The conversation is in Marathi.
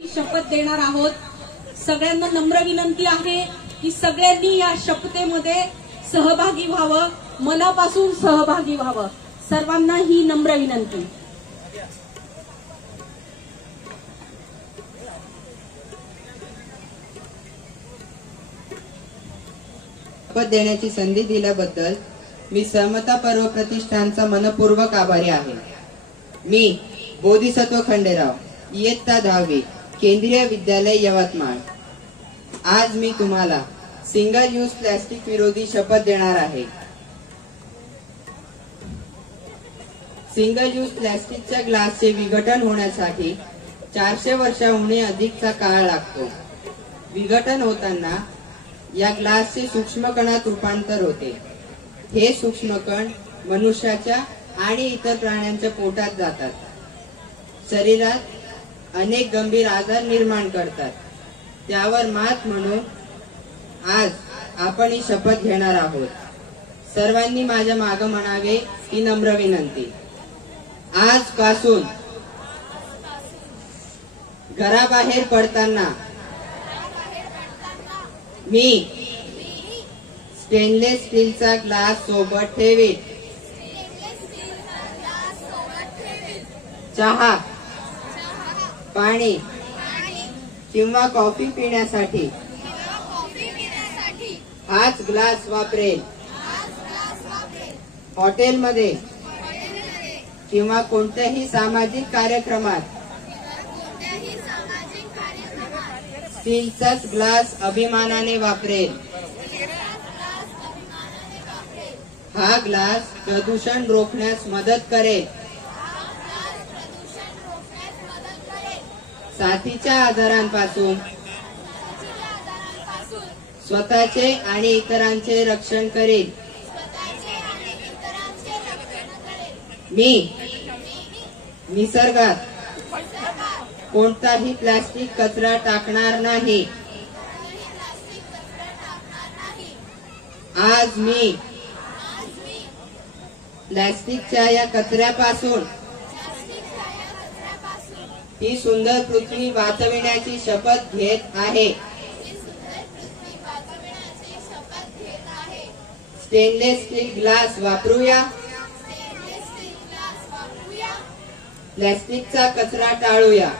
शपथ देणार आहोत। सगळ्यांना नम्र विनंती आहे की सगळ्यांनी या शपथेमध्ये सहभागी व्हावं, मनापासून सहभागी व्हावं। सर्वांना ही नम्र विनंती। शपथ देण्याची संधी दिल्याबद्दल मी समता पर्व प्रतिष्ठानचा मनपूर्वक आभारी आहे। मी बोधिसत्व खंडेराव, इयत्ता 10वी, केंद्रीय विद्यालय यवतमाळ। आज मी तुम्हाला सिंगल यूज प्लास्टिक विरोधी शपथ देणार आहे। सिंगल यूज प्लास्टिकच्या ग्लासचे विघटन होण्यासाठी 400 वर्षांहून अधिकचा काळ लागतो। विघटन होताना या ग्लासचे सूक्ष्मकणात रूपांतर होते। हे सूक्ष्मकण मनुष्याच्या आणि इतर प्राण्यांच्या पोटात जातात, शरीरात अनेक गंभीर आजार निर्माण करतात। त्यावर मात म्हणून आज आपण ही शपथ घेणार आहोत। सर्वांनी माझ्या मागे म्हणावे ही नम्र विनंती। आजपासून घराबाहेर पडताना मी स्टेनलेस स्टीलचा ग्लास सोबत ठेवीन। चहा, पाणी किंवा कॉफी पिण्यासाठी हाच ग्लास वापरेल। हॉटेलमध्ये किंवा कोणत्याही सामाजिक कार्यक्रमात स्टीलचाच ग्लास अभिमानाने वापरेल। हा ग्लास प्रदूषण रोखण्यास मदत करेल। साथीच्या आजारांपासून स्वतःचे आणि इतरांचे रक्षण करेल। मी निसर्गात कोणताही प्लास्टिक कचरा टाकणार नाही। आज मी प्लास्टिकच्या या कचऱ्यापासून ही सुंदर पृथ्वी वाचविण्याची शपथ घेत आहे। स्टेनलेस स्टील ग्लास वापरूया, प्लास्टिकचा कचरा टाळूया।